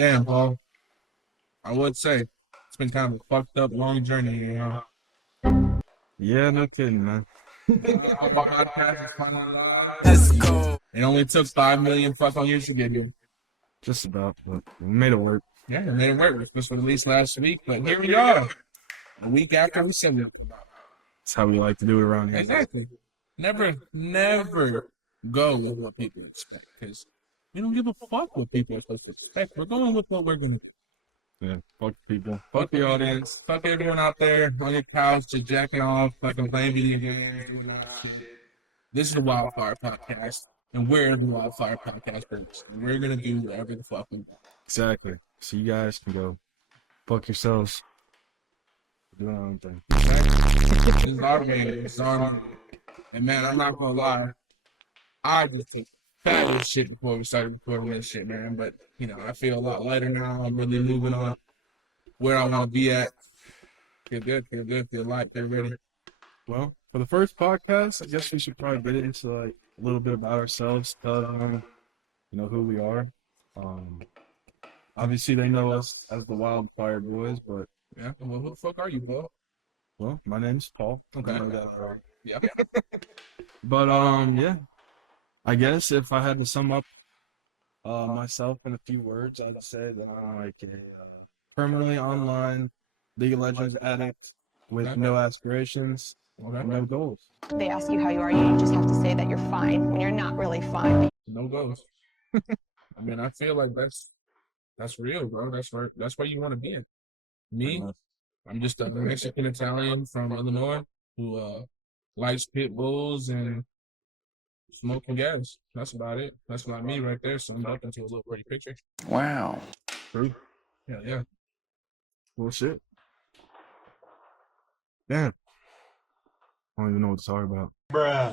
Damn, Paul. I would say it's been kind of a fucked up, long journey, you know. Yeah, no kidding, man. Wildfire Podcast is finally live. Let's go. It only took 5 million fucking years to get here. Just about, but we made it work. Yeah, it made it work. It was supposed to release last week, but here we are. A week after we sent it. That's how we like to do it around here. Exactly. Never go with what people expect, because we don't give a fuck what people are supposed to expect. We're going with what we're going to do. Yeah, fuck people. Fuck the audience. Fuck everyone out there on your couch, just jacking off, fucking playing video games, doing all that shit. This is the Wildfire Podcast, and we're the Wildfire Podcast groups. And we're going to do whatever the fuck we want. Exactly. So you guys can go fuck yourselves. Doing our own thing. This is our game. It's our game. And man, I'm not going to lie. I just took fabulous shit before we started recording this shit, man. But, you know, I feel a lot lighter now. I'm really moving on where I want to be at. Feel good, feel light, feel ready. Well, for the first podcast, I guess we should probably get into like a little bit about ourselves, tell them, you know, who we are. Obviously, they know us as the Wildfire Boys, but yeah. Well, who the fuck are you, bro? Well, my name's Paul. Okay. Yeah. But yeah. I guess if I had to sum up myself in a few words, I'd say that I'm like a permanently online League of Legends addict with no aspirations, no goals. They ask you how you are, you just have to say that you're fine when you're not really fine. No goals. I mean, I feel like that's real, bro. That's where you want to be in. Me, I'm just a Mexican Italian from Illinois who likes pit bulls and smoking gas. That's about it. That's not me right there. So I'm up into a little pretty picture. Wow. True. Yeah. Well, shit. Damn. I don't even know what to talk about. Bruh.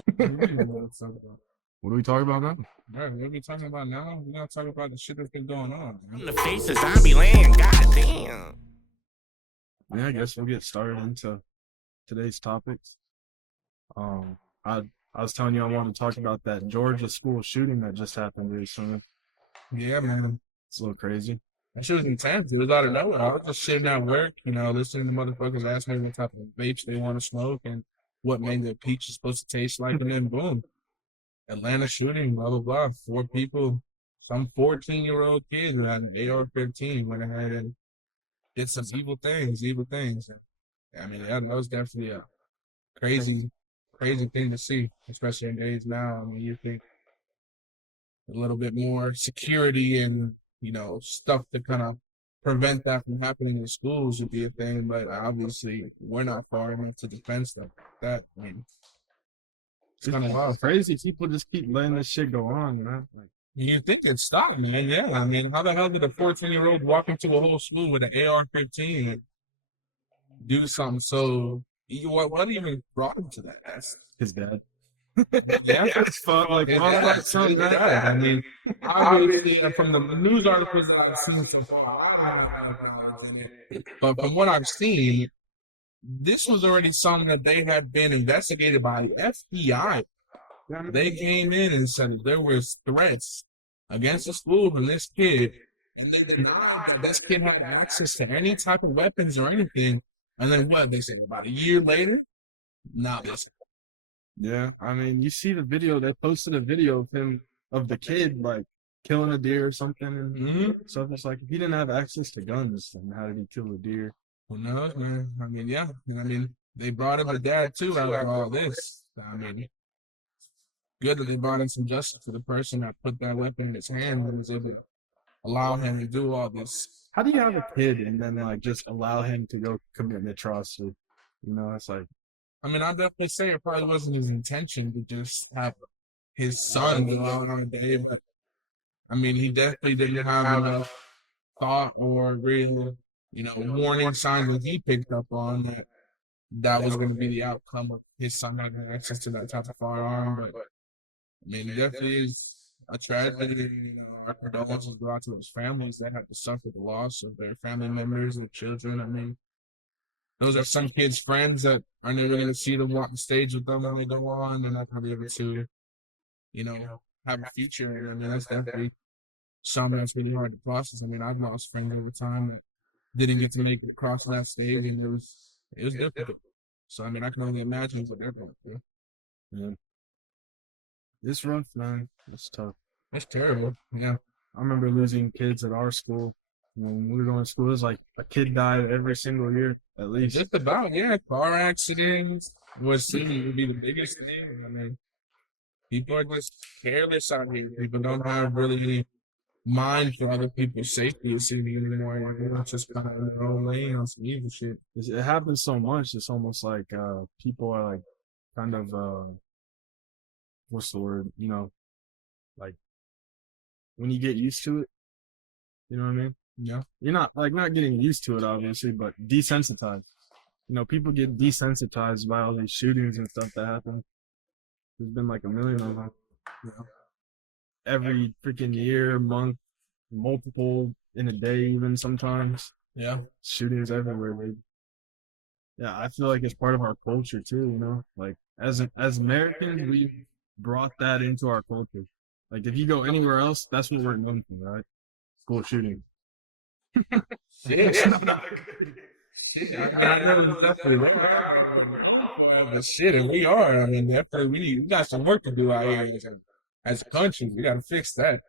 What are we talking about now? Bro, what are we talking about now? We're gonna talk about the shit that's been going on. In the face of zombie land, goddamn. Yeah, I guess we'll get started into today's topics. I was telling you I wanted to talk about that Georgia school shooting that just happened recently. Yeah, man. It's a little crazy. That shit was intense. It was out of nowhere. I was just sitting at work, you know, listening to motherfuckers ask me what type of vapes they want to smoke and what mango peach is supposed to taste like, and then boom. Atlanta shooting, blah, blah, blah. 4 people, some 14-year-old kid who had an AR-15 went ahead and did some evil things. I mean, that was definitely a crazy thing to see, especially in days now. I mean, you think a little bit more security and, you know, stuff to kind of prevent that from happening in schools would be a thing, but obviously we're not far enough to defend stuff like that. I mean, it's kind of wild. Crazy. People just keep letting this shit go on, man. Like, you think it'd stop, man? Yeah. I mean, how the hell did a 14-year-old walk into a whole school with an AR-15 and do something so? What even brought him to that? his dad. Yeah, It's fun. Like, something like that. I mean, obviously, from the news articles that I've seen so far, I don't have knowledge in it. But from what I've seen, this was already something that they had been investigated by the FBI. They came in and said that there was threats against the school from this kid, and they denied that this kid had access to any type of weapons or anything. And then what? They said about a year later, not listening. Yeah, I mean, you see the video. They posted a video of him, of the kid, like, killing a deer or something. And so it's like, if he didn't have access to guns, then how did he kill the deer? Who knows, man? I mean, yeah. I mean, they brought him a dad, too, out of all this. I mean, good that they brought in some justice to the person that put that weapon in his hand and was able to allow him to do all this. How do you have a kid and then, like, just allow him to go commit an atrocity? You know, it's like... I mean, I'll definitely say it probably wasn't his intention to just have his son go out on a day, but I mean, he definitely didn't have enough thought or real, you know, warning signs that he picked up on that was going to be the outcome of his son having access to that type of firearm. But I mean, it definitely is a tragedy. You know, our condolences go out to those families that had to suffer the loss of their family members, their children. I mean, those are some kids' friends that are never going to see them walk the stage with them when they go on, and not going to be able to, you know, have a future. I mean, that's definitely something that's really hard to process. I mean, I've lost friends over time that didn't get to make it across that stage, and it was difficult. So I mean, I can only imagine what they're going through. Yeah. It's rough, man. It's tough. It's terrible. Yeah. I remember losing kids at our school. When we were going to school, it was like a kid died every single year, at least. Just about, yeah. Car accidents would be the biggest thing. I mean, people are just careless out here. People don't have really any mind for other people's safety or safety anymore. They're just kind of in their own lane on some evil shit. It happens so much. It's almost like people are like kind of what's the word? You know, like when you get used to it. You know what I mean? Yeah. You're not getting used to it, obviously, but desensitized. You know, people get desensitized by all these shootings and stuff that happen. There's been like a million of them. You know, every freaking year, month, multiple in a day, even sometimes. Yeah. Shootings everywhere, baby. Yeah, I feel like it's part of our culture too. You know, like as Americans, we brought that into our culture. Like if you go anywhere else, that's what we're known for, right? School shooting. Shit. Shit. I know definitely but shit, and we are. I mean, definitely we got some work to do out here as a country. We got to fix that.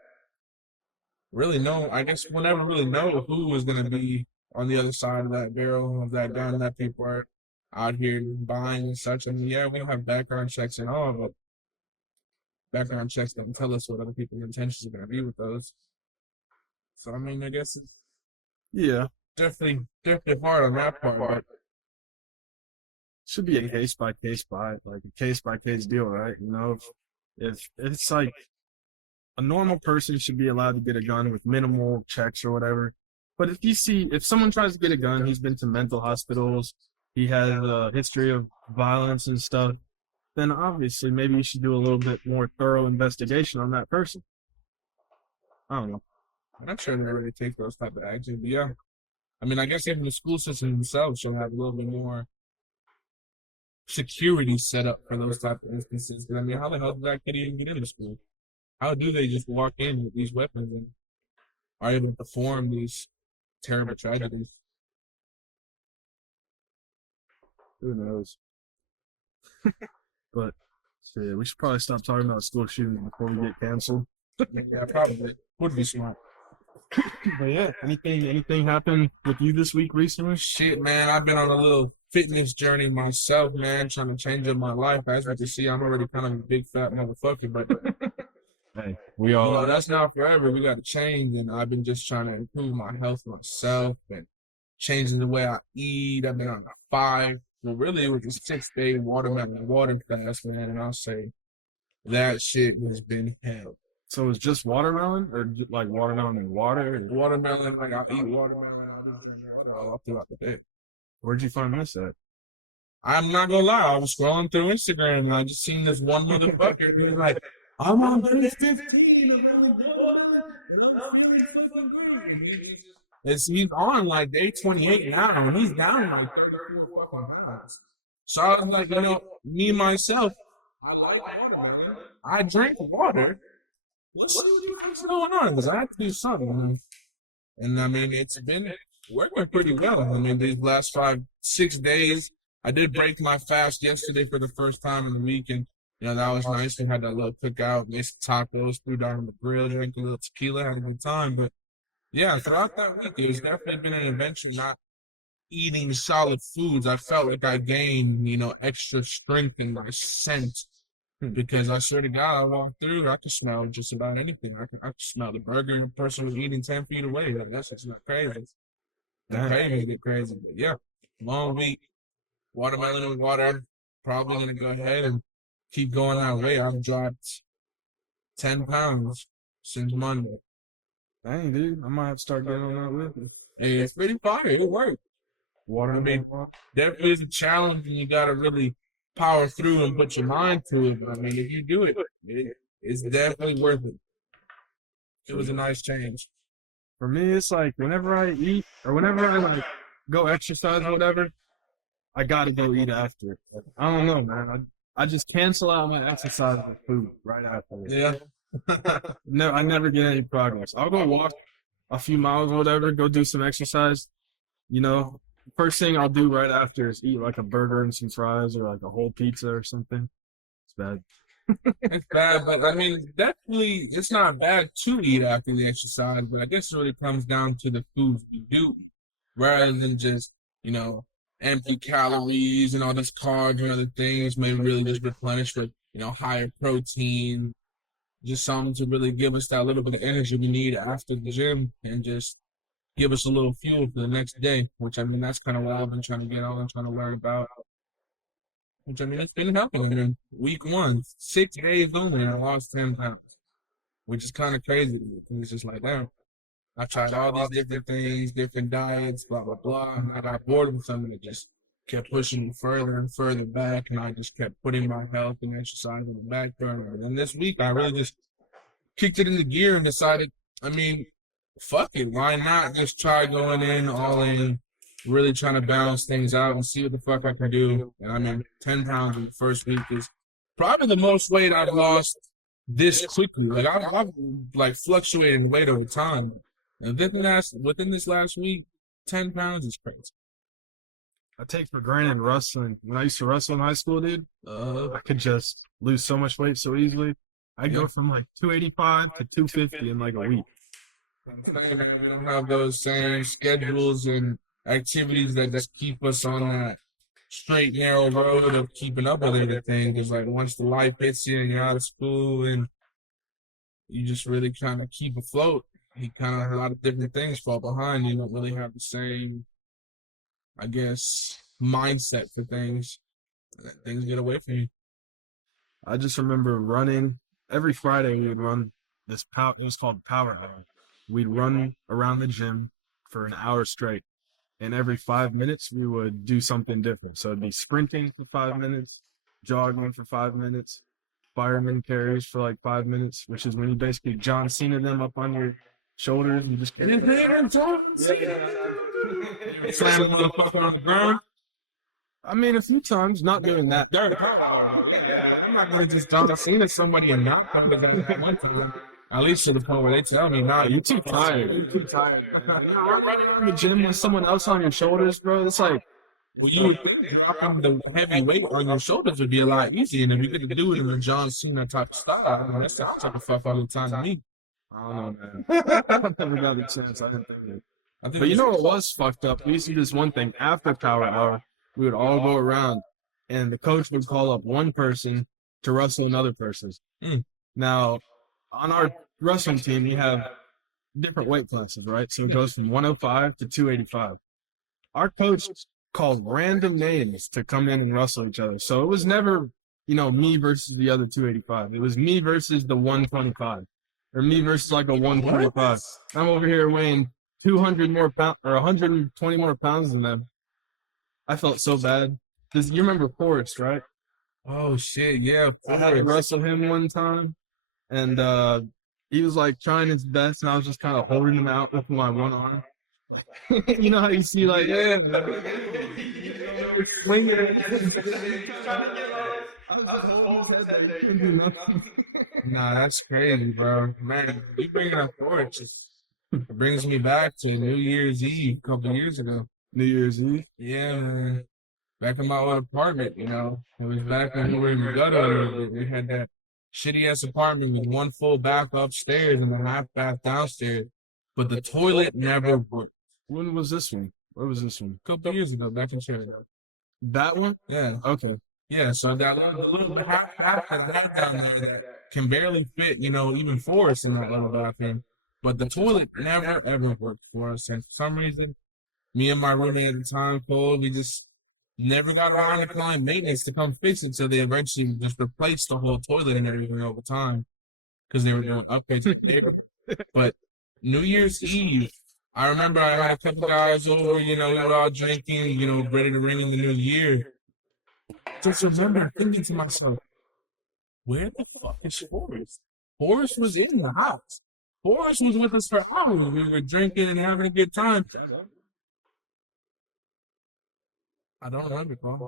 Really know, I guess we'll never really know who is going to be on the other side of that barrel of that gun that people are out here buying and such. I mean, yeah, we don't have background checks and all, but background checks don't tell us what other people's intentions are going to be with those. So, I mean, I guess it's definitely hard on that part, but should be a case by case deal, right? You know, if it's like a normal person should be allowed to get a gun with minimal checks or whatever. But if someone tries to get a gun, he's been to mental hospitals, he has a history of violence and stuff, then obviously maybe you should do a little bit more thorough investigation on that person. I don't know. I'm not sure they really take those type of actions, but yeah. I mean, I guess even the school system themselves should have a little bit more security set up for those type of instances. Because I mean, how the hell does that kid even get into school? How do they just walk in with these weapons and are able to perform these terrible tragedies? Who knows? But yeah, we should probably stop talking about school shootings before we get canceled. Yeah, probably would be smart. But yeah, anything happened with you this week recently? Shit, man, I've been on a little fitness journey myself, man, trying to change up my life. As you can see, I'm already kind of a big fat motherfucker, but hey, we all you know, that's not forever. We got to change, and I've been just trying to improve my health myself and changing the way I eat. I've been on a really it was a 6-day watermelon water fast, man, and I'll say that shit has been hell. So it's just watermelon, or like watermelon and water? Watermelon, like I eat watermelon, I drink water all throughout the day. Where'd you find this at? I'm not gonna lie, I was scrolling through Instagram and I just seen this one motherfucker who was like, I'm on day 15, and I'm feeling fucking great. He's on like day 28 now, and he's down like 34 fucking pounds. So I was like, you know, me myself, I like watermelon. I drink water. What's going on? Because I have to do something. And I mean, it's been working pretty well. I mean, these last 5-6 days, I did break my fast yesterday for the first time in the week, and you know, that was nice. We had that little cookout, made some tacos, threw down on the grill, drank a little tequila, had a good time. But yeah, throughout that week, it's definitely been an adventure not eating solid foods. I felt like I gained, you know, extra strength in my sense. Because I swear to God, I walked through, I could smell just about anything. I could smell the burger and the person was eating 10 feet away. Like, that's just not crazy. The cravings get crazy. But yeah, long week, watermelon and water. Probably going to go ahead and keep going that way. I've dropped 10 pounds since Monday. Dang, dude, I might have to start getting on that with you. Hey, it's pretty fire. It worked. Water, I mean, definitely is a challenge, and you got to really power through and put your mind to it. But I mean, if you do it, it's definitely worth it. It was a nice change. For me, it's like whenever I eat or whenever I like go exercise or whatever, I gotta go eat after. I don't know, man. I just cancel out my exercise with food right after. Yeah. No, I never get any progress. I'll go walk a few miles or whatever, go do some exercise. You know, first thing I'll do right after is eat like a burger and some fries or like a whole pizza or something. It's bad. It's bad, but I mean, definitely, it's not bad to eat after the exercise, but I guess it really comes down to the foods we do, rather than just, you know, empty calories and all this carbs and other things. Maybe really just replenish with, higher protein, just something to really give us that little bit of energy we need after the gym and just give us a little fuel for the next day, which I mean, that's kind of what I've been trying to get on and trying to learn about. Which I mean, it's been helping. I mean, week 1, 6 days only, and I lost 10 pounds, which is kind of crazy. It's just like, damn, I tried all these different things, different diets, blah, blah, blah. And I got bored with something that just kept pushing me further and further back. And I just kept putting my health and exercise in the back burner. And then this week, I really just kicked it into gear and decided, I mean, fuck it. Why not just try going in, all in, really trying to balance things out and see what the fuck I can do. And I mean, 10 pounds in the first week is probably the most weight I've lost this quickly. Like, I've like fluctuated in weight over time. And within this last week, 10 pounds is crazy. I take for granted wrestling. When I used to wrestle in high school, dude, I could just lose so much weight so easily. I go from like 285 to 250 in like a week. We don't have those same schedules and activities that just keep us on that straight, narrow road of keeping up with everything. Because like once the life hits you and you're out of school and you just really kind of keep afloat, you kind of a lot of different things fall behind. You don't really have the same, I guess, mindset for things. Things get away from you. I just remember running every Friday. We would run this power. It was called Power Hour. We'd run around the gym for an hour straight, and every 5 minutes we would do something different. So it'd be sprinting for 5 minutes, jogging for 5 minutes, fireman carries for like 5 minutes, which is when you basically John Cena them up on your shoulders and just Slam the motherfucker on the ground. I mean, a few times, not doing that. I'm not going to just John Cena somebody and not come to that one time. At least to the point where they tell me, nah, you're too tired. You're too tired, man. You know, running around the gym with someone else on your shoulders, bro, it's like, well, you would think dropping the heavy weight on your shoulders would be a lot easier, and if you could do it in a John Cena type of style, I mean, that sounds like a fuck all the time to me. I don't know, man. I never got the chance. I didn't think it. But you know what was fucked up? We used to do this one thing after Power Hour. We would all go around, and the coach would call up one person to wrestle another person. Now, on our wrestling team, you have different weight classes, right? So it goes from 105 to 285. Our coach called random names to come in and wrestle each other. So it was never, me versus the other 285. It was me versus the 125, or me versus like a 125. I'm over here weighing 200 more pounds or 120 more pounds than them. I felt so bad. You remember Forrest, right? Oh shit, yeah. I had to wrestle him one time, and he was like trying his best, and I was just kind of holding him out with my one arm. Like, you know how you see, like, yeah, swinging it. Nah, that's crazy, bro. Man, you bringing up Forrest. It brings me back to New Year's Eve a couple years ago. New Year's Eve? Yeah, man. Back in my old apartment, It was back when we were in the gutter. We had that shitty-ass apartment with one full bath upstairs and a half bath downstairs. But the toilet never worked. When was this one? Where was this one? A couple years ago, back in Cherry. That one? Yeah. Okay. Yeah, so that little half that I had down there that can barely fit, even for us in that little bathroom. But the toilet never, ever worked for us. And for some reason, me and my roommate at the time, Cole, we just never got around to calling maintenance to come fix it. So they eventually just replaced the whole toilet and everything over time because they were doing upgrades to the paper. But New Year's Eve, I remember I had a couple guys over, we were all drinking, ready to ring in the new year. Just remember thinking to myself, where the fuck is Forrest? Forrest was in the house. Forrest was with us for hours. We were drinking and having a good time. I don't remember, Paul. I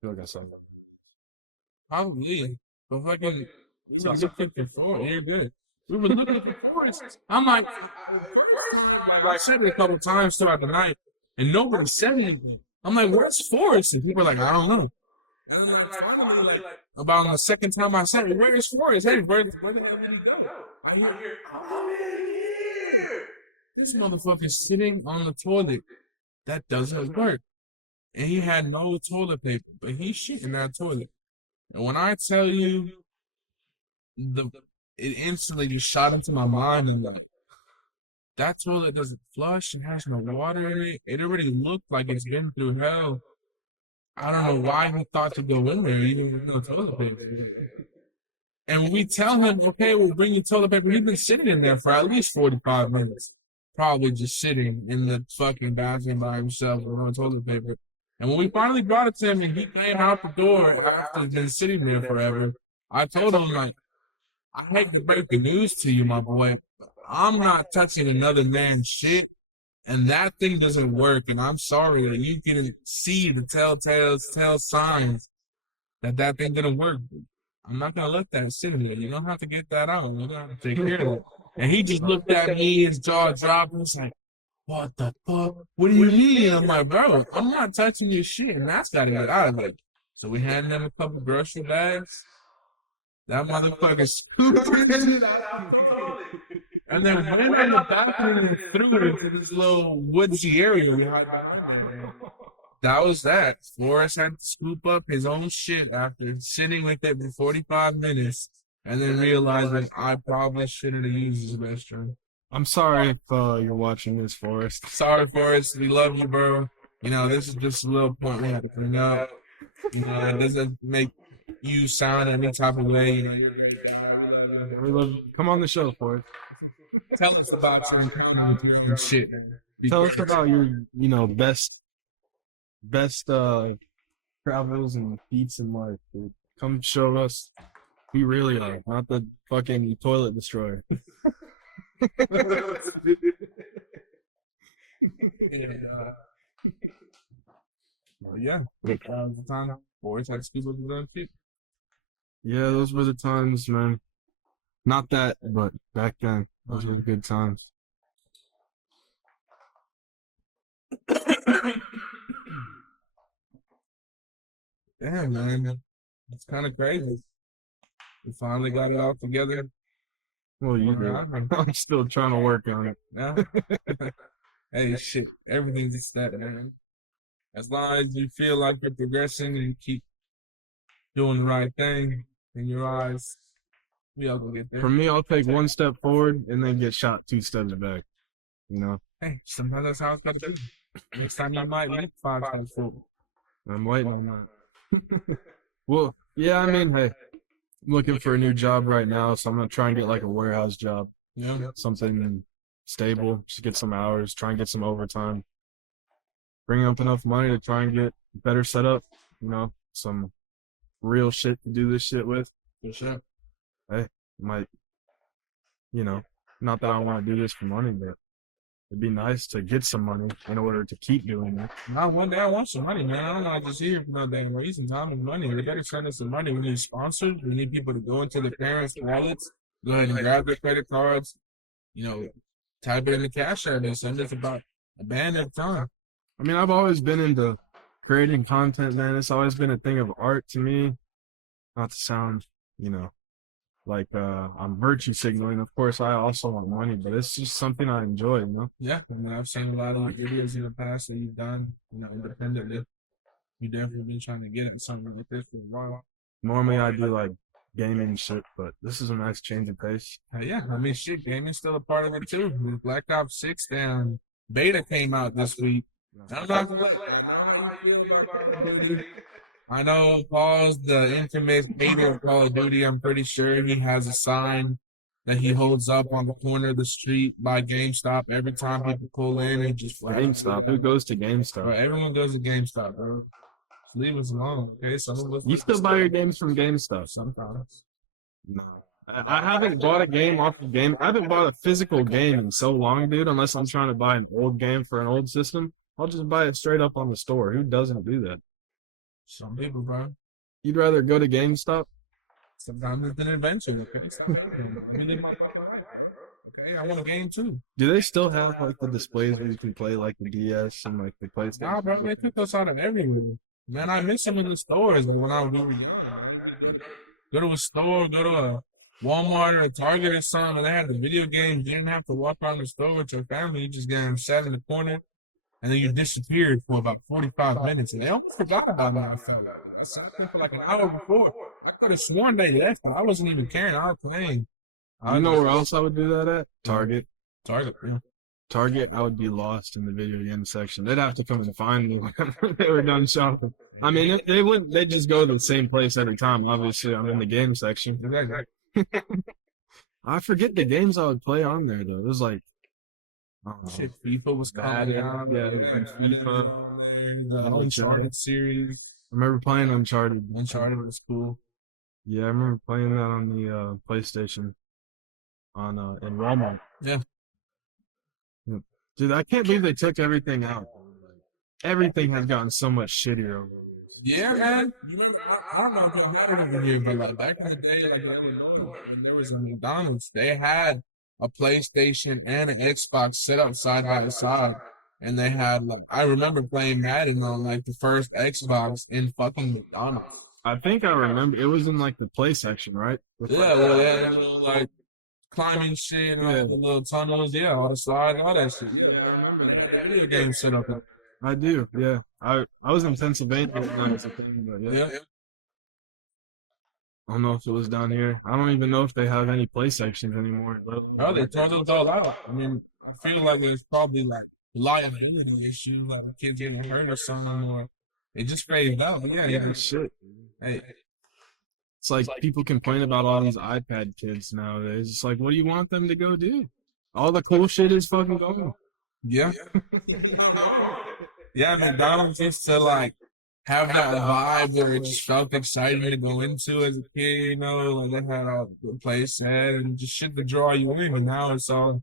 feel like I saw that. Probably. But fucking, We were looking for Forrest. You're good. We were looking for Forrest. I'm like, first time, like I said it a couple times throughout the night, and nobody said anything. I'm like, where's Forrest? And people were like, I don't know. And then like finally, like about the second time I said, where's Forrest? Hey, where the hell did he go? I hear, I'm in here. This motherfucker's sitting on the toilet. That doesn't work. And he had no toilet paper, but he's shit in that toilet. And when I tell you, it instantly just shot into my mind, and like, that toilet doesn't flush and has no water in it. It already looked like it's been through hell. I don't know why he thought to go in there even with no toilet paper. And when we tell him, okay, we'll bring you toilet paper, he's been sitting in there for at least 45 minutes. Probably just sitting in the fucking bathroom by himself with no toilet paper. And when we finally brought it to him and he came out the door after he's been sitting there forever, I told him, like, I hate to break the news to you, my boy, but I'm not touching another man's shit. And that thing doesn't work. And I'm sorry that you can see the telltale signs that thing didn't work. I'm not going to let that sit here. You don't have to get that out. You don't have to take care of it. And he just looked at me, his jaw dropped, and was like, what the fuck? What do you mean? I'm like, bro, I'm not touching your shit. And that's got to get out of it. So we handed him a couple grocery bags. That motherfucker scooped it out. And then went in the bathroom and threw it into this little woodsy area behind me. That was that. Forrest had to scoop up his own shit after sitting with it for 45 minutes and then realizing I probably shouldn't have used his restroom. I'm sorry if you're watching this, Forrest. Sorry, Forrest. We love you, bro. You know, this is just a little point we had to bring up. You know, it doesn't make you sound any type of way. You know, you're a great guy. We love you. Come on the show, Forrest. Tell us about your encounter with your own shit. Tell us about your, best travels and feats in life, dude. Come show us who you really are, not the fucking toilet destroyer. Yeah. The time Forrest had to speak with his own shit. Yeah, those were the times, man. Not that, but back then, those were the good times. Damn, man. It's kind of crazy. We finally got it all together. Well, you did. I'm still trying to work on it. Yeah. Hey, shit. Everything's a step, man. As long as you feel like you're progressing and keep doing the right thing in your eyes, we all gonna get there. For me, I'll take one step forward and then get shot 2 steps back. Hey, sometimes that's how it's got to be. Next time you might make 5 steps forward. I'm waiting on that. Well, yeah, I mean, hey, I'm looking for a new job right now, so I'm gonna try and get like a warehouse job. Yeah. Something stable, just get some hours, try and get some overtime. Bring up enough money to try and get better setup, some real shit to do this shit with. For sure. Hey, might, not that I want to do this for money, but it'd be nice to get some money in order to keep doing it. Now, one day I want some money, man. I'm not just here for no damn reason. Time and money. We gotta send us some money. We need sponsors. We need people to go into the parents' wallets, go ahead and grab their credit cards, type it in the cash app and send us about a band at a time. I mean, I've always been into creating content, man. It's always been a thing of art to me. Not to sound, like I'm virtue signaling. Of course, I also want money, but it's just something I enjoy, Yeah, I mean, I've seen a lot of videos in the past that you've done, independently. You definitely been trying to get at something like this for a while. Normally, I do like gaming and shit, but this is a nice change of pace. Yeah, I mean, shit, gaming's still a part of it too. With Black Ops 6 down, beta came out this week. I'm not gonna lie, I know how you feel about Call of Duty. I know Paul's the infamous hater of Call of Duty. I'm pretty sure he has a sign that he holds up on the corner of the street by GameStop every time people pull in and just GameStop. Who goes to GameStop? Bro, everyone goes to GameStop, bro. Just leave us alone, okay? You still buy your games from GameStop? Sometimes. No. I haven't bought a game off the game. I haven't bought a physical game in so long, dude, unless I'm trying to buy an old game for an old system. I'll just buy it straight up on the store. Who doesn't do that? Some people, bro. You'd rather go to GameStop? Sometimes it's an adventure. Okay, stop hating, bro. Let me live my fucking life, bro. Okay, I want a game too. Do they still have like the displays where you can play like the DS and like the PlayStation? Nah, bro, they took us out of everywhere. Man, I miss some of the stores when we were young. Man. Go to a store, go to a Walmart or a Target or something, and they had the video games. You didn't have to walk around the store with your family. You just get sat in the corner, and then you disappeared for about 45 minutes. And they almost forgot about me, I felt. I sat there for like an hour before. I could have sworn they left. I wasn't even caring. I was playing. You know where else I would do that at? Target. Target, yeah. Target, I would be lost in the video game section. They'd have to come and find me whenever they were done shopping. I mean, they wouldn't. They just go to the same place every time. Obviously, I'm in the game section. I forget the games I would play on there though. It was like, I don't know. Shit, FIFA was coming out. Yeah, FIFA. The Uncharted series. I remember playing Uncharted. Uncharted was cool. Yeah, I remember playing that on the PlayStation on in Walmart. Yeah. Dude, I can't believe they took everything out. Everything has gotten so much shittier over the years. Yeah, man. You remember? I don't know if you had it over here, but like back in the day, like when there was a McDonald's, they had a PlayStation and an Xbox set up side by side, and they had like I remember playing Madden on like the first Xbox in fucking McDonald's. I think I remember it was in like the play section, right? Yeah, well, they had like climbing shit, and like the little tunnels, yeah, all the slides, all that shit. Yeah, I remember that video game set up. I do, yeah. I was in Pennsylvania when I was a thing, but yeah. I don't know if it was down here. I don't even know if they have any play sections anymore. Oh, they turned those all out. I mean, I feel like there's probably like liability issues, like a kid getting hurt or something, or it just faded out. Yeah, shit. Hey. It's like people complain about all these iPad kids nowadays. It's like, what do you want them to go do? All the cool shit is fucking gone. Yeah. Yeah, McDonald's used to like have that vibe where it just felt exciting to go into as a kid, you know, like they had all the place set and just shit to draw you in, and now it's all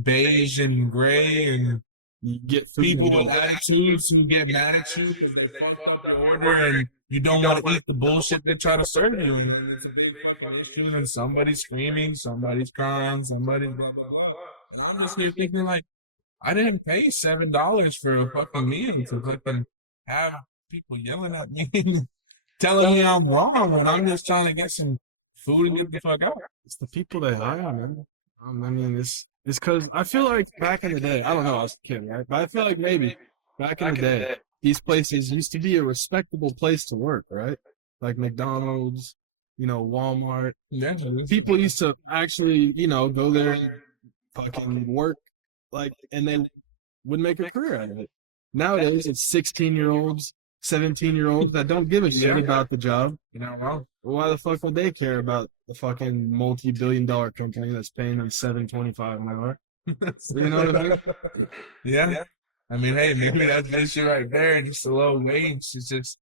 beige and gray, and you get people with attitudes who get mad at you because they fucked up the order and you don't want to eat the bullshit they try to serve you. And it's a big fucking issue, and somebody's screaming, somebody's crying, somebody's blah, blah, blah. And I'm just here thinking, like, I didn't pay $7 for a fucking meal to fucking have people yelling at me, telling me I'm wrong, and I'm just trying to get some food and get the fuck out. It's the people they hire, man. I mean, it's because I feel like back in the day, I don't know, I was kidding, right? But I feel like maybe back in the day, these places used to be a respectable place to work, right? Like McDonald's, you know, Walmart. Yeah, people used to actually, you know, go there and fucking work, like, and they would make a career out of it. Nowadays, it's 16-year-olds, 17-year-olds that don't give a shit about the job. You know, wrong. Why the fuck would they care about the fucking multi-billion-dollar company that's paying them $7.25 an hour? You know what I mean? Yeah. I mean, hey, maybe that's the issue right there. Just a low wage. It's just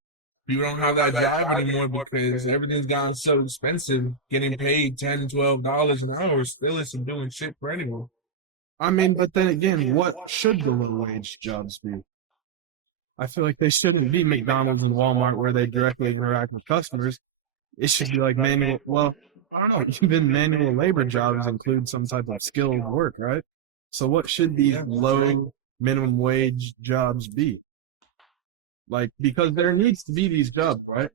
people don't have that drive anymore because everything's gotten so expensive. Getting paid $10, $12 an hour still isn't doing shit for anyone. I mean, but then again, what should the low-wage jobs be? I feel like they shouldn't be McDonald's and Walmart where they directly interact with customers. It should be like manual, well, I don't know, even manual labor jobs include some type of skilled work, right? So what should these low minimum wage jobs be? Like, because there needs to be these jobs, right?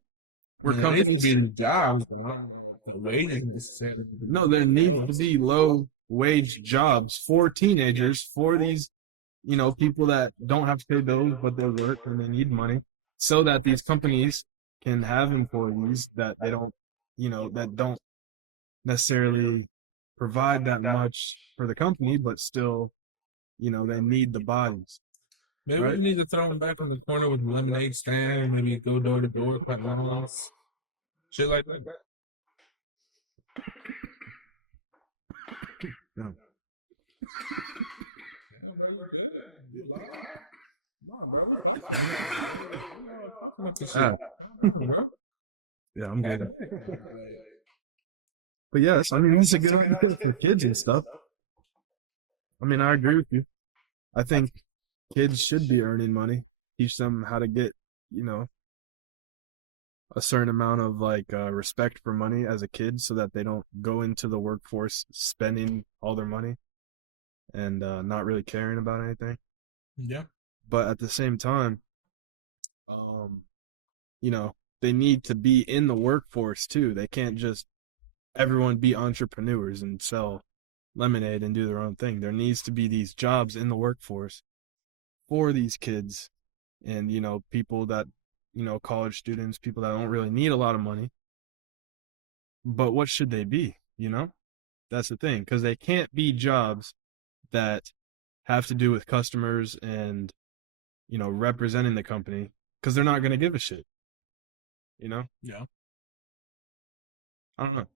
Where companies be the jobs, but I don't know the wages necessarily. No, there needs to be low wage jobs for teenagers, for these, you know, people that don't have to pay bills, but they work and they need money, so that these companies can have employees that they don't, you know, that don't necessarily provide that much for the company, but still, you know, they need the bodies. Maybe we need to throw them back on the corner with a lemonade stand, maybe go door to door, quite long. Shit like that. Yeah. Yeah, I'm good. But yes, I mean, it's a good idea for kids and stuff. I mean, I agree with you. I think kids should be earning money. Teach them how to get, you know, a certain amount of like respect for money as a kid, so that they don't go into the workforce spending all their money and not really caring about anything. Yeah. But at the same time, you know, they need to be in the workforce too. They can't just everyone be entrepreneurs and sell lemonade and do their own thing. There needs to be these jobs in the workforce for these kids and, you know, people that, you know, college students, people that don't really need a lot of money. But what should they be, you know? That's the thing, because they can't be jobs that have to do with customers and, you know, representing the company, because they're not going to give a shit, you know? Yeah. I don't know.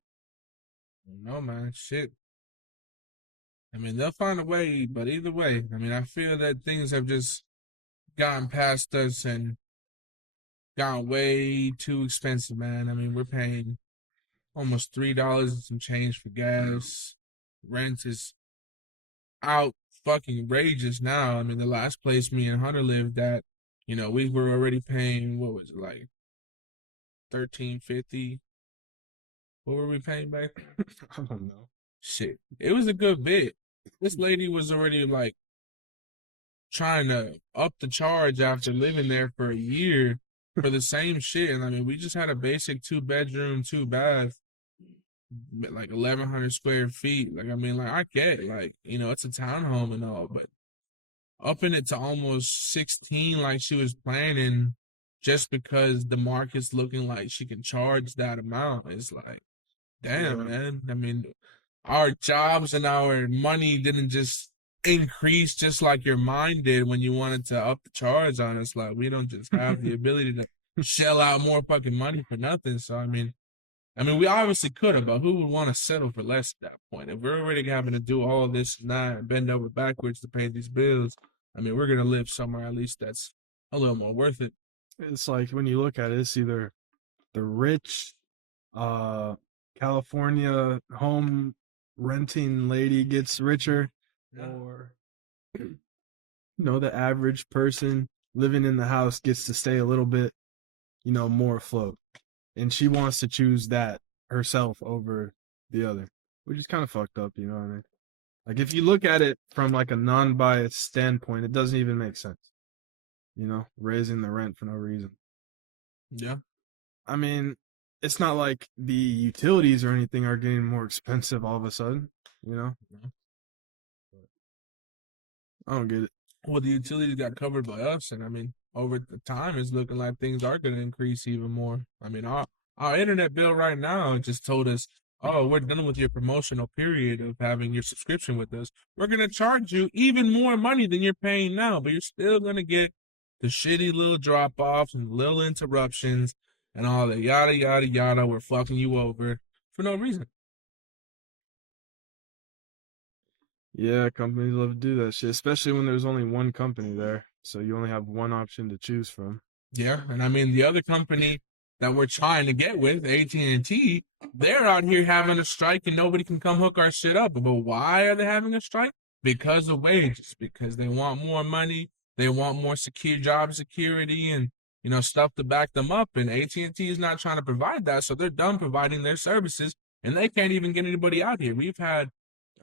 No, man. Shit. I mean, they'll find a way, but either way, I mean, I feel that things have just gotten past us and gotten way too expensive, man. I mean, we're paying almost $3 and some change for gas. Rent is out fucking outrageous now. I mean, the last place me and Hunter lived at, you know, we were already paying, what was it, like $13.50? What were we paying back? I don't know. Shit. It was a good bit. This lady was already like trying to up the charge after living there for a year for the same shit. And I mean, we just had a basic 2-bedroom, 2-bath, like 1,100 square feet. Like, I mean, like, I get, like, you know, it's a townhome and all, but upping it to almost 16 like she was planning just because the market's looking like she can charge that amount is like, damn, man. I mean, our jobs and our money didn't just increase just like your mind did when you wanted to up the charge on us. Like, we don't just have the ability to shell out more fucking money for nothing. So, I mean, we obviously could have, but who would want to settle for less at that point? If we're already having to do all this and that and bend over backwards to pay these bills, I mean, we're going to live somewhere at least that's a little more worth it. It's like, when you look at it, it's either the rich California home renting lady gets richer, or, you know, the average person living in the house gets to stay a little bit, you know, more afloat. And she wants to choose that herself over the other, which is kind of fucked up, you know what I mean? Like, if you look at it from like a non-biased standpoint, it doesn't even make sense. You know, raising the rent for no reason. Yeah. I mean, it's not like the utilities or anything are getting more expensive all of a sudden, you know? I don't get it. Well, the utilities got covered by us, and I mean, over the time, it's looking like things are going to increase even more. I mean, our internet bill right now just told us, oh, we're done with your promotional period of having your subscription with us. We're going to charge you even more money than you're paying now, but you're still going to get the shitty little drop-offs and little interruptions and all the yada, yada, yada. We're fucking you over for no reason. Yeah, companies love to do that shit, especially when there's only one company there. So you only have one option to choose from. Yeah, and I mean, the other company that we're trying to get with, AT&T, they're out here having a strike and nobody can come hook our shit up. But why are they having a strike? Because of wages, because they want more money, they want more secure job security and, you know, stuff to back them up. And AT&T is not trying to provide that, so they're done providing their services, and they can't even get anybody out here. We've had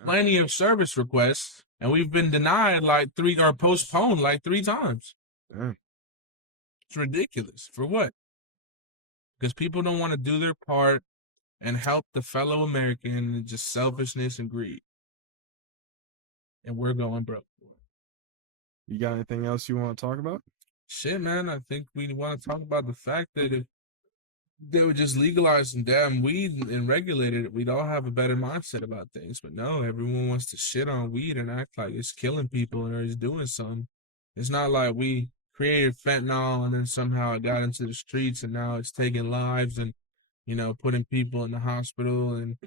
plenty of service requests, and we've been denied like 3 or postponed like 3 times. Damn. It's ridiculous. For what? Because people don't want to do their part and help the fellow American, and just selfishness and greed. And we're going broke. You got anything else you want to talk about? Shit, man, I think we want to talk about the fact that if they would just legalize some damn weed and regulate it, we'd all have a better mindset about things. But no, everyone wants to shit on weed and act like it's killing people or it's doing something. It's not like we created fentanyl and then somehow it got into the streets and now it's taking lives and, you know, putting people in the hospital and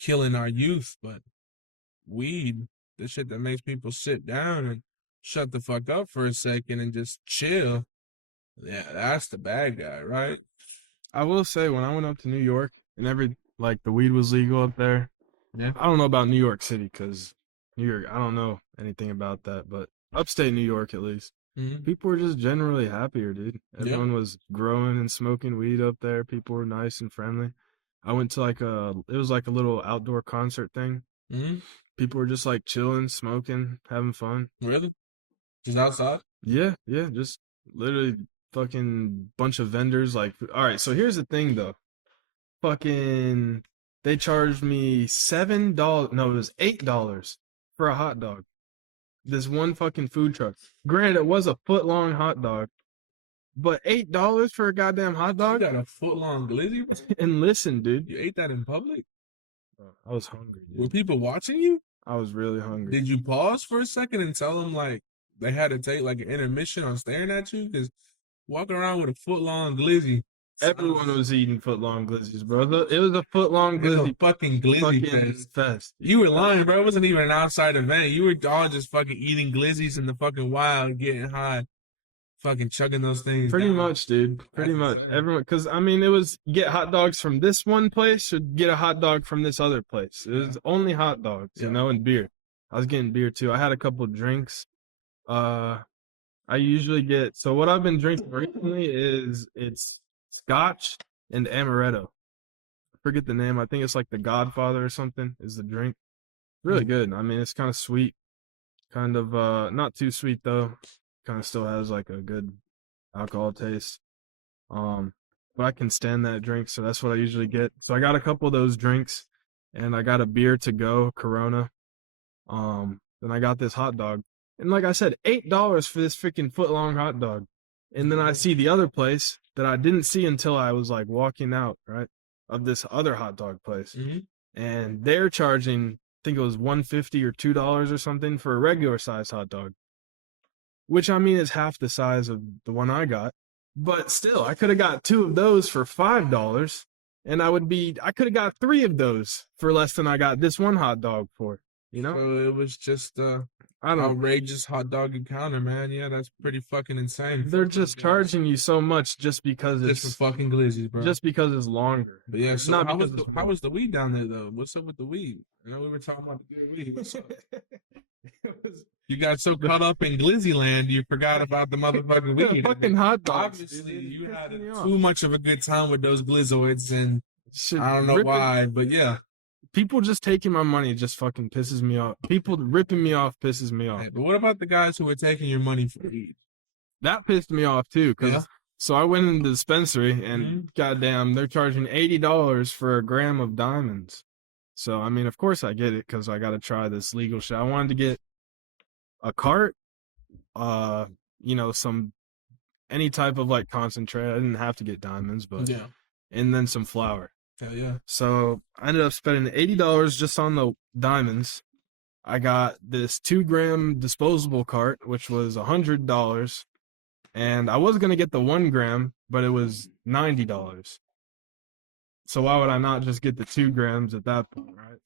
killing our youth. But weed, the shit that makes people sit down and shut the fuck up for a second and just chill, yeah, that's the bad guy, right? I will say, when I went up to New York and the weed was legal up there. Yeah. I don't know about New York City, because New York, I don't know anything about that, but upstate New York at least. People were just generally happier, dude. Yeah. Everyone was growing and smoking weed up there. People were nice and friendly. I went to it was like a little outdoor concert thing. Mm-hmm. People were just like chilling, smoking, having fun. Really? Just outside? Yeah, just literally fucking bunch of vendors. Like, all right, so here's the thing though. Fucking, they charged me $7. No, it was $8 for a hot dog. This one fucking food truck. Granted, it was a foot-long hot dog, but $8 for a goddamn hot You dog? got a foot-long glizzy? Bro? And listen, dude. You ate that in public? I was hungry, Were dude. people watching you? I was really hungry. Did you pause for a second and tell them, like, they had to take, like, an intermission on staring at you? Because walking around with a foot-long glizzy. Everyone was eating foot-long glizzies, bro. It was a foot-long It was a glizzy fucking glizzy fest. You were lying, bro. It wasn't even an outside event. You were all just fucking eating glizzies in the fucking wild, getting high, fucking chugging those things. Pretty down. much, dude. Pretty That's much. insane. Everyone, because I mean, it was get hot dogs from this one place or get a hot dog from this other place. It was only hot dogs, Yeah. and beer. I was getting beer too. I had a couple of drinks. I usually get, so what I've been drinking recently it's scotch and amaretto. I forget the name. I think it's like the Godfather or something is the drink. Really good. I mean, it's kind of sweet. Kind of not too sweet though. Kind of still has like a good alcohol taste. But I can stand that drink, so that's what I usually get. So I got a couple of those drinks and I got a beer to go, Corona. Then I got this hot dog. And like I said, $8 for this freaking foot-long hot dog. And then I see the other place that I didn't see until I was like walking out, right, of this other hot dog place. Mm-hmm. And they're charging, I think it was $1.50 or $2 or something for a regular size hot dog. Which I mean is half the size of the one I got. But still, I could have got 2 of those for $5. And I could have got 3 of those for less than I got this one hot dog for. You know? So it was just I don't. outrageous hot dog encounter, man. Yeah, that's pretty fucking insane. They're just charging you so much just because just it's for fucking glizzies, bro. just because it's longer. But yeah, It's so not how because was it's how more. was the weed down there though? What's up with the weed? You know, we were talking about the good weed. What's up? You got so caught up in glizzy land, you forgot about the motherfucking weed. Fucking hot dogs. Obviously, dude. you It had pissed me off. too much of a good time with those glizzoids, and Shit, I don't know why, but yeah. People just taking my money just fucking pisses me off. People ripping me off pisses me off. Hey, but what about the guys who were taking your money for weed? That pissed me off too. Yeah. So I went into the dispensary and Mhm. goddamn, they're charging $80 for a gram of diamonds. So I mean, of course I get it because I got to try this legal shit. I wanted to get a cart, any type of like concentrate. I didn't have to get diamonds, but Yeah, and then some flour. hell yeah. So I ended up spending $80 just on the diamonds. I got this 2-gram disposable cart, which was $100. And I was going to get the 1 gram, but it was $90. So why would I not just get the 2 grams at that point, right?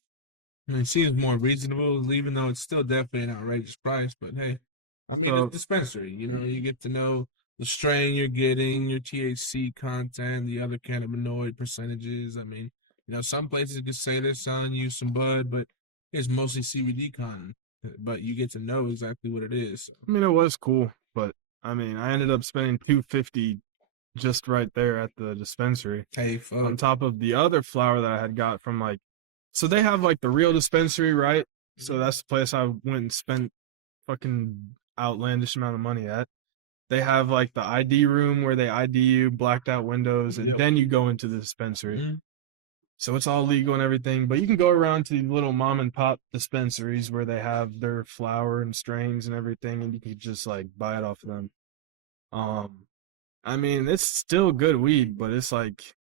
I mean, it seems more reasonable, even though it's still definitely an outrageous price. But hey, I mean, So- it's dispensary. You know, you get to know the strain you're getting, your THC content, the other cannabinoid percentages. I mean, you know, some places could say they're selling you some bud, but it's mostly CBD content. But you get to know exactly what it is. I mean, it was cool, but I mean, I ended up spending $250 just right there at the dispensary. Hey, On fuck. top of the other flour that I had got from so they have like the real dispensary, right? So that's the place I went and spent fucking outlandish amount of money at. They have like the ID room where they ID you, blacked out windows, and Yep. then you go into the dispensary. Mhm. So it's all legal and everything, but you can go around to the little mom and pop dispensaries where they have their flour and strains and everything, and you can just like buy it off of them. I mean, it's still good weed, but it's like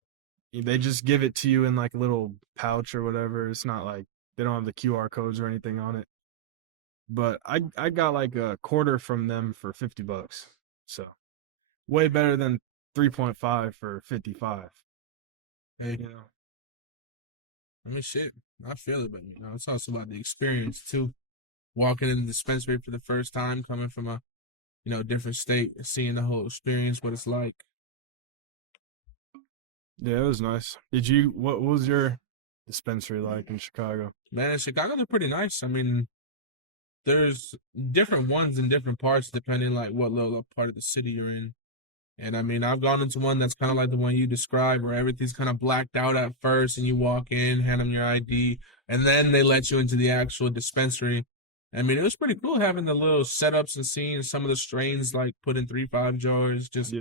they just give it to you in like a little pouch or whatever. It's not like they don't have the QR codes or anything on it. But I got like a quarter from them for $50. So way better than 3.5 for 55. Hey, You know. I mean, shit, I feel it, but you know, it's also about the experience too. Walking in the dispensary for the first time, coming from a, you know, different state, seeing the whole experience, what it's like. Yeah, it was nice. What was your dispensary like in Chicago? Man, in Chicago, they're pretty nice. I mean, there's different ones in different parts depending like what little part of the city you're in. And I mean, I've gone into one that's kind of like the one you described, where everything's kind of blacked out at first, and you walk in, hand them your ID, and then they let you into the actual dispensary. I mean, it was pretty cool having the little setups and seeing some of the strains like put in 3-5 jars, just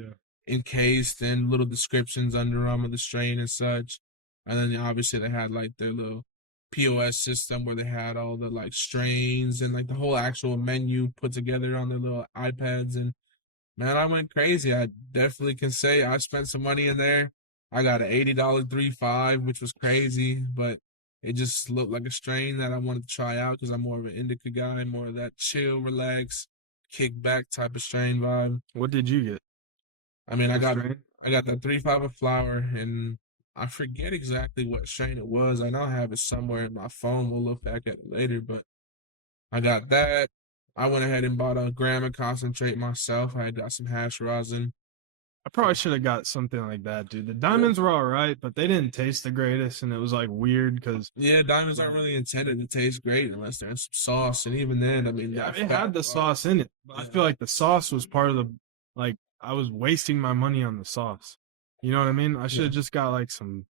encased, and little descriptions under them of the strain and such. And then obviously they had like their little POS system where they had all the like strains and like the whole actual menu put together on their little iPads. And man, I went crazy. I definitely can say I spent some money in there. I got an $80 3-5, which was crazy, but it just looked like a strain that I wanted to try out because I'm more of an indica guy, more of that chill, relax, kick back type of strain vibe. What did you get? I mean, I got that 3-5 of flower, and I forget exactly what strain it was. I know I have it somewhere in my phone. We'll look back at it later, but I got that. I went ahead and bought a gram of concentrate myself. I had got some hash rosin. I probably should have got something like that, dude. The diamonds were all right, but they didn't taste the greatest, and it was like weird because diamonds aren't really intended to taste great unless they're in some sauce, and even then, I mean, it had the sauce in it. But I feel like the sauce was part of the like I was wasting my money on the sauce. You know what I mean? I should have just got like some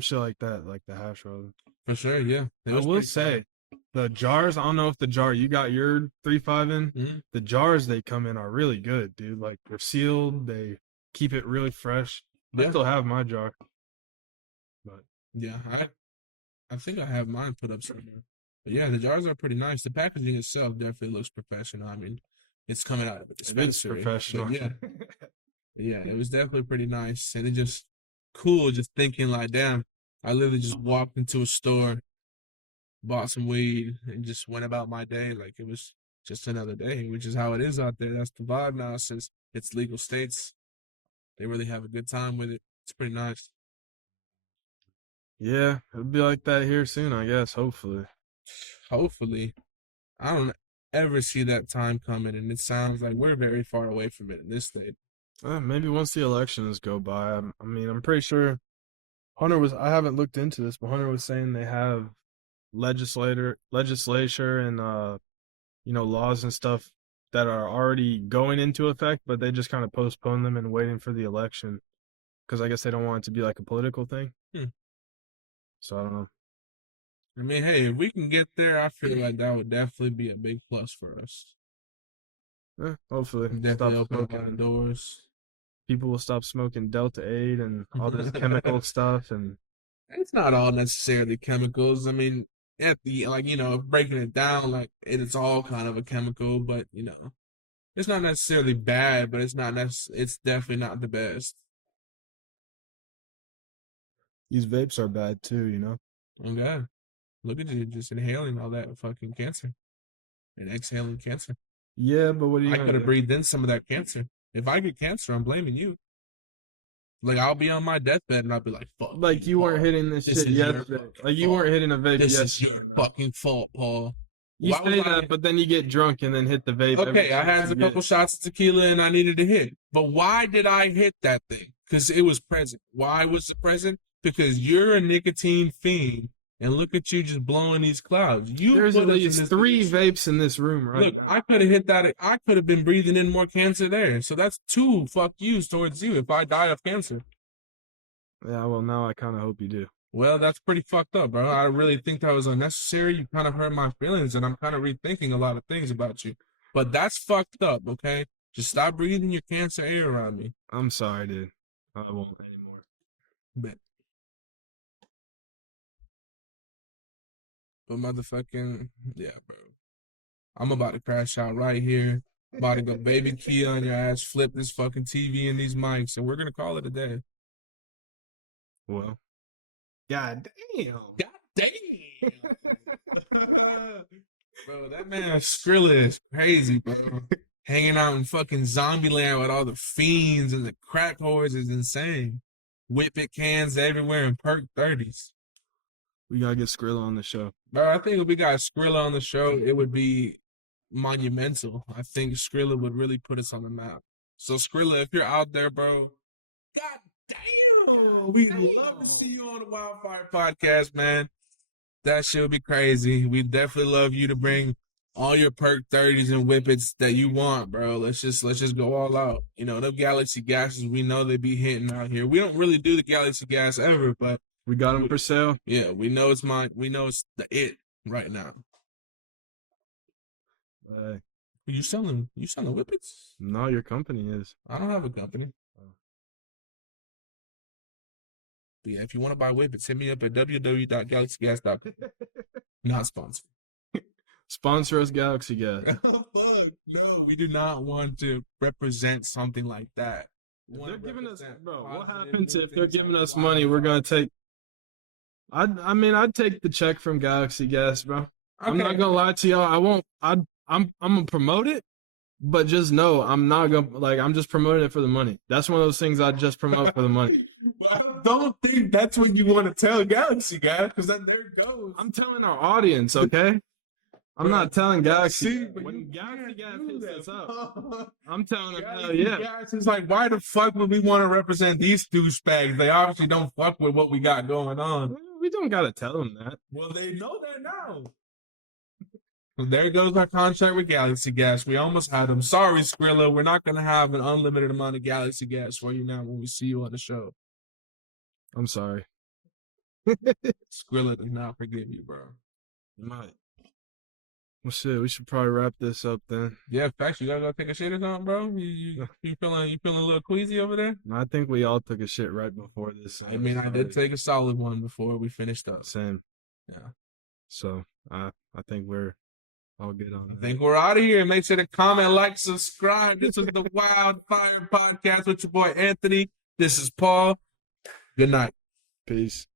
shit like that, like the hash rosin. For sure, yeah. I will say, the jars, I don't know if the jar you got your 3-5 in, the jars they come in are really good, dude. Like they're sealed, they keep it really fresh. I still have my jar. But yeah, I think I have mine put up somewhere. But yeah, the jars are pretty nice. The packaging itself definitely looks professional. I mean, it's coming out of a dispensary. It's professional. Yeah. Yeah, it was definitely pretty nice. And it just cool just thinking like, damn, I literally just walked into a store, bought some weed, and just went about my day like it was just another day, which is how it is out there. That's the vibe now since it's legal states. They really have a good time with it. It's pretty nice. Yeah, it'll be like that here soon, I guess, hopefully. Hopefully. I don't ever see that time coming, and it sounds like we're very far away from it in this state. Maybe once the elections go by. I mean, I'm pretty sure I haven't looked into this, but Hunter was saying they have legislature and laws and stuff that are already going into effect, but they just kind of postpone them and waiting for the election because I guess they don't want it to be like a political thing. So I don't know. I mean, hey, if we can get there, I feel like that would definitely be a big plus for us. Hopefully, definitely open up the doors. People will stop smoking Delta 8 and all this chemical stuff, and it's not all necessarily chemicals. I mean, breaking it down, like it's all kind of a chemical, but it's not necessarily bad, but it's definitely not the best. These vapes are bad too, Okay. Look at you just inhaling all that fucking cancer and exhaling cancer. Yeah, but what do you? I could have breathed in some of that cancer. If I get cancer, I'm blaming you. Like, I'll be on my deathbed and I'll be like, fuck. Like, you weren't hitting this shit yesterday. Like, you weren't hitting a vape yesterday. This is your fucking fault, Paul. You say that, but then you get drunk and then hit the vape. Okay, I had a couple shots of tequila and I needed to hit. But why did I hit that thing? Because it was present. Why was it present? Because you're a nicotine fiend. And look at you just blowing these clouds. There's at least 3 vapes in this room right now. I could have hit that. I could have been breathing in more cancer there. So that's 2 fuck yous towards you if I die of cancer. Yeah, well, now I kind of hope you do. Well, that's pretty fucked up, bro. I really think that was unnecessary. You kind of hurt my feelings, and I'm kind of rethinking a lot of things about you. But that's fucked up, okay? Just stop breathing your cancer air around me. I'm sorry, dude. I won't anymore. But motherfucking, yeah, bro. I'm about to crash out right here. About to go baby key on your ass, flip this fucking TV and these mics, and we're going to call it a day. Well. God damn. Bro, that man Skrilla is crazy, bro. Hanging out in fucking Zombieland with all the fiends and the crack whores is insane. Whip it cans everywhere and perk 30s. We gotta get Skrilla on the show. Bro, I think if we got Skrilla on the show, it would be monumental. I think Skrilla would really put us on the map. So Skrilla, if you're out there, bro, god damn, we'd love to see you on the Wildfire Podcast, man. That shit would be crazy. We'd definitely love you to bring all your perk 30s and whippets that you want, bro. Let's just go all out. You know, them Galaxy gases, we know they be hitting out here. We don't really do the Galaxy gas ever, but We got them for sale. yeah, we know it's the it right now. Hey, You selling whippets? no, your company is. I don't have a company. But yeah, if you want to buy whippets, hit me up at www.galaxygas.com. Not sponsored. Sponsor us, Galaxy Gas. Oh, fuck. No, we do not want to represent something like that. If they're giving us, bro, what happens if they're giving us money? We're gonna take. I'd take the check from Galaxy Gas, bro. I'm not gonna lie to y'all. I won't. I'm gonna promote it, but just know I'm not gonna I'm just promoting it for the money. That's one of those things I just promote for the money. Well, I don't think that's what you want to tell Galaxy guys, because then there it goes. I'm telling our audience, okay? I'm not telling Galaxy. See, but When you Galaxy Gas can't do hits us that. up, I'm telling them, hell Galaxy yeah. guys is like, why the fuck would we want to represent these douchebags? They obviously don't fuck with what we got going on. We don't gotta tell them that. Well, they know that now. Well, there goes our contract with Galaxy Gas. We almost had them. Sorry, Skrilla. We're not going to have an unlimited amount of Galaxy Gas for you now when we see you on the show. I'm sorry. Skrilla does not forgive you, bro. You might. Well, shit, we should probably wrap this up then. Yeah, facts. You got to go take a shit or something, bro? You feeling a little queasy over there? I think we all took a shit right before this. I mean, I did take a solid one before we finished up. Same. Yeah. So, I think we're all good on I that. think we're out of here. Make sure to comment, like, subscribe. This is the Wildfire Podcast with your boy Anthony. This is Paul. Good night. Peace.